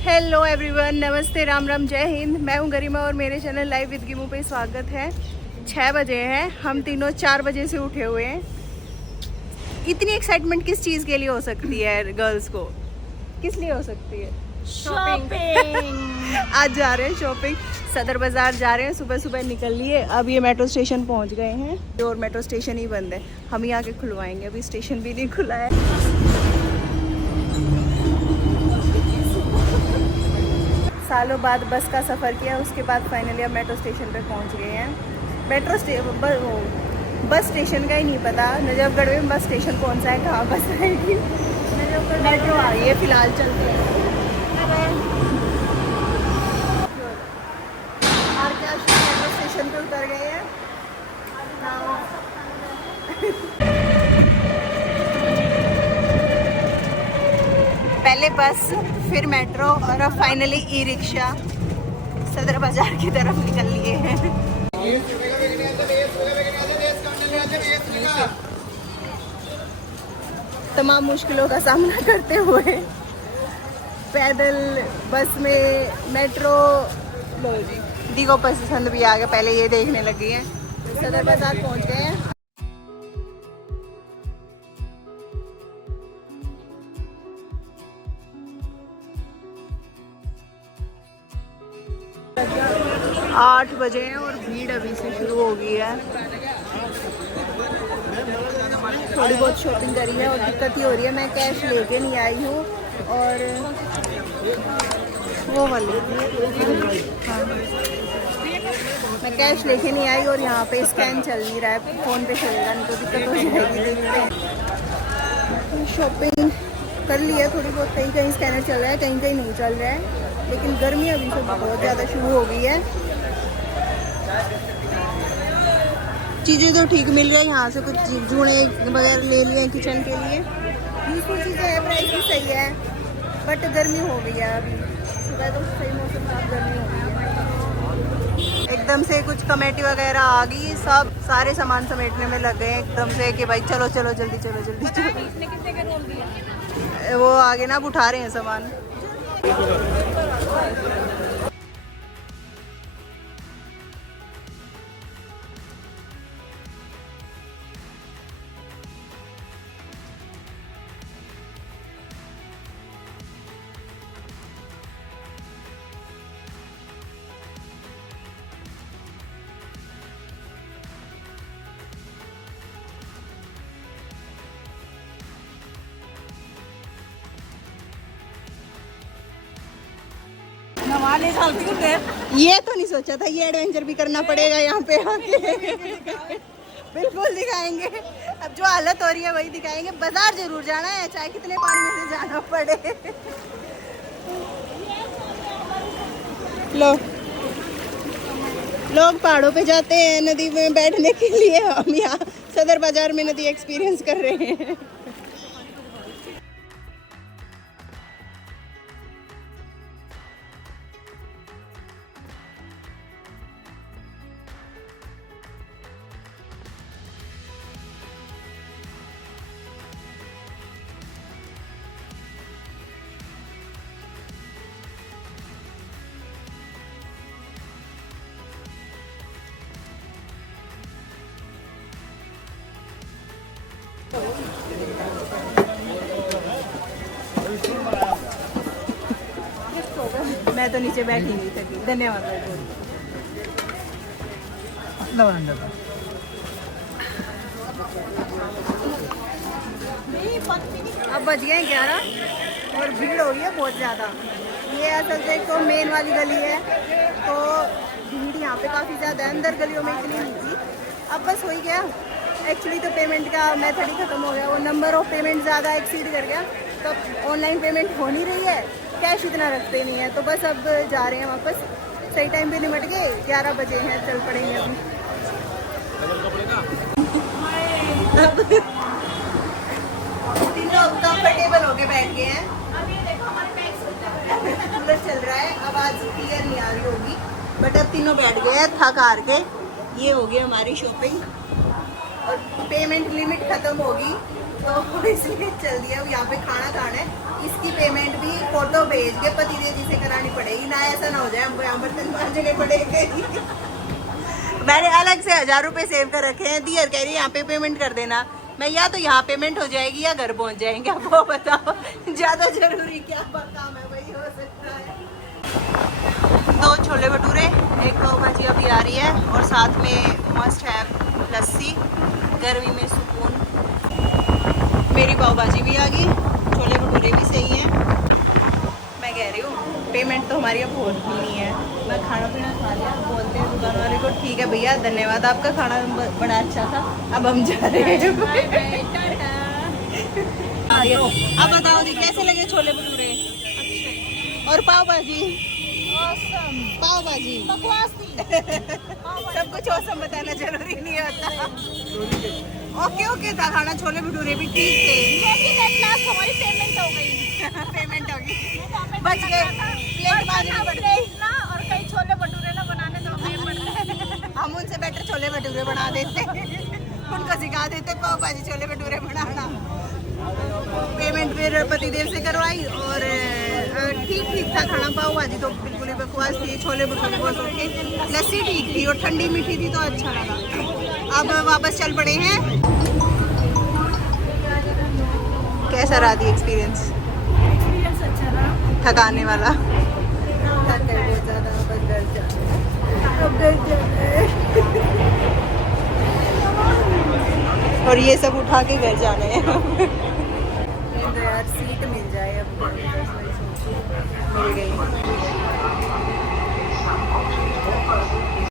Hello everyone, नमस्ते, राम राम, जय हिंद। मैं हूं गरिमा और मेरे चैनल लाइव विद गिमू पे स्वागत है। 6 बजे हैं, हम तीनों 4 बजे से उठे हुए हैं। इतनी एक्साइटमेंट किस चीज़ के लिए हो सकती है गर्ल्स को? किस लिए हो सकती है? शॉपिंग। आज जा रहे हैं शॉपिंग, सदर बाज़ार जा रहे हैं। सुबह सुबह निकल लिए, अब ये मेट्रो स्टेशन पहुंच गए हैं और मेट्रो स्टेशन ही बंद है। हम ही आके खुलवाएंगे, अभी स्टेशन भी नहीं खुला है। सालों बाद बस का सफ़र किया, उसके बाद फाइनली अब मेट्रो स्टेशन पे पहुंच गए हैं। बस स्टेशन का ही नहीं पता, नजफगढ़ में बस स्टेशन कौन सा है, कहाँ बस आएगी। मेट्रो आ रही है, फिलहाल चलते हैं। और क्या, मेट्रो स्टेशन पे उतर गए हैं। पहले बस, फिर मेट्रो और अब फाइनली ई रिक्शा सदर बाजार की तरफ निकल लिए हैं। तमाम मुश्किलों का सामना करते हुए पैदल, बस में, मेट्रो, लो जी दीगो पसंद भी आ गया। पहले ये देखने लगी है। सदर बाजार पहुंच गए हैं। आठ बजे हैं और भीड़ अभी से शुरू हो गई है। थोड़ी बहुत शॉपिंग करी है और दिक्कत ही हो रही है, मैं कैश लेके नहीं आई हूँ। और वो वाली हाँ, मैं कैश लेके नहीं आई और यहाँ पे स्कैन चल नहीं रहा है, फ़ोन पे चलेगा, नहीं तो दिक्कत हो जाएगी। शॉपिंग कर लिया थोड़ी बहुत, कहीं कहीं स्कैनर चल रहा है, कहीं कहीं नहीं चल रहा है। लेकिन गर्मी अभी से बहुत ज़्यादा शुरू हो गई है। चीज़ें तो ठीक मिल रही है, यहाँ से कुछ जूड़े वगैरह ले लिए किचन के लिए, यूजफुल चीज़ें हैं, प्राइस भी सही है। बट गर्मी हो गई है अभी, सुबह तो सही मौसम था, गर्मी हो गई है। एकदम से कुछ कमेटी वगैरह आ गई, सब सारे सामान समेटने में लग गए एकदम से कि भाई चलो चलो जल्दी चलो जल्दी चलो। इसने कितने का रोल दिया? वो आगे ना, अब उठा रहे हैं सामान। ये तो नहीं सोचा था, ये एडवेंचर भी करना पड़ेगा यहाँ पे आके। बिल्कुल दिखाएंगे, अब जो हालत हो रही है वही दिखाएंगे। बाजार जरूर जाना है, चाहे कितने पानी में से जाना पड़े। लोग पहाड़ों पे जाते हैं नदी में बैठने के लिए, हम यहाँ सदर बाजार में नदी एक्सपीरियंस कर रहे हैं। मैं तो नीचे बैठी नहीं थी, धन्यवाद। अब बज गए 11 और भीड़ हो रही है बहुत ज़्यादा। ये असल से तो मेन वाली गली है, तो भीड़ यहाँ पे काफ़ी ज़्यादा है। अंदर गलियों में इतनी नहीं थी। अब बस हो ही गया। एक्चुअली तो पेमेंट का मेथड ही ख़त्म हो गया, वो नंबर ऑफ पेमेंट ज़्यादा एक्सीड कर गया, तो ऑनलाइन पेमेंट हो नहीं रही है, कैश इतना रखते नहीं है। तो बस अब जा रहे हैं वापस, सही टाइम पे निपट गए। 11 बजे हैं, चल पड़ेंगे अभी। तीन लोग कंफर्टेबल होके बैठ गए हैं। कूलर चल रहा है, आवाज़ क्लियर नहीं आ रही होगी, बट अब तीनों बैठ गए हैं थक हार के। ये होगी हमारी शॉपिंग और पेमेंट लिमिट ख़त्म होगी, तो तो इसलिए चल दिया। अब यहाँ पे खाना खाना है, इसकी पेमेंट भी फोटो भेज के पतिदेव जी से करानी पड़ेगी ना, ऐसा ना हो जाए हमको यहाँ बर्तन मांजने पड़ेंगे। मैंने अलग से 1000 रुपए सेव कर रखे हैं। दियर कह रही है यहाँ पे पेमेंट कर देना। मैं या तो यहाँ पेमेंट हो जाएगी या घर पहुँच जाएंगे। आप वो बताओ ज़्यादा जरूरी क्या काम है, वही हो सकता है। 2 छोले भटूरे, 1 पाव भाजी अभी आ रही है और साथ में मस्ट है लस्सी, गर्मी में सुकून। मेरी पाव भाजी भी आ गई, छोले भटूरे भी सही हैं। मैं कह रही हूँ पेमेंट तो हमारी अब होती नहीं है। मैं खाना पीना खा लिया, बोलते हैं दुकान वाले को ठीक है भैया धन्यवाद, आपका खाना बड़ा अच्छा था, अब हम जा रहे हैं। अब बताओ जी कैसे लगे छोले भटूरे और पाव भाजी? पाव भाजी बकवास थी। सब कुछ औसम बताना जरूरी नहीं होता। ओके ओके था खाना, छोले भटूरे भी ठीक थे, लेकिन एट लास्ट हमारी पेमेंट हो गई। पेमेंट होगी, बच गए। प्लेट मांगनी पड़ती ना और कई छोले भटूरे ना बनाने तो हमें पड़ता। हम उनसे बेटर छोले भटूरे बना देते, उनको सिखा देते पाव भाजी छोले भटूरे बनाना। पेमेंट फिर पतिदेव से करवाई और ठीक ठीक था खाना। पाव भाजी तो बिल्कुल ही बकवास थी, छोले भटूरे बहुत ओके, लस्सी ठीक थी और ठंडी मीठी थी तो अच्छा लगा। अब वापस चल पड़े हैं। कैसा रहा थी एक्सपीरियंस? एक्सपीरियंस अच्छा रहा। थकाने वाला? थक गए बहुत ज़्यादा, बस घर जाना, अब घर जाना है। और ये सब उठा के घर जाने हैं। यार सीट मिल जाए अब, मिल गई।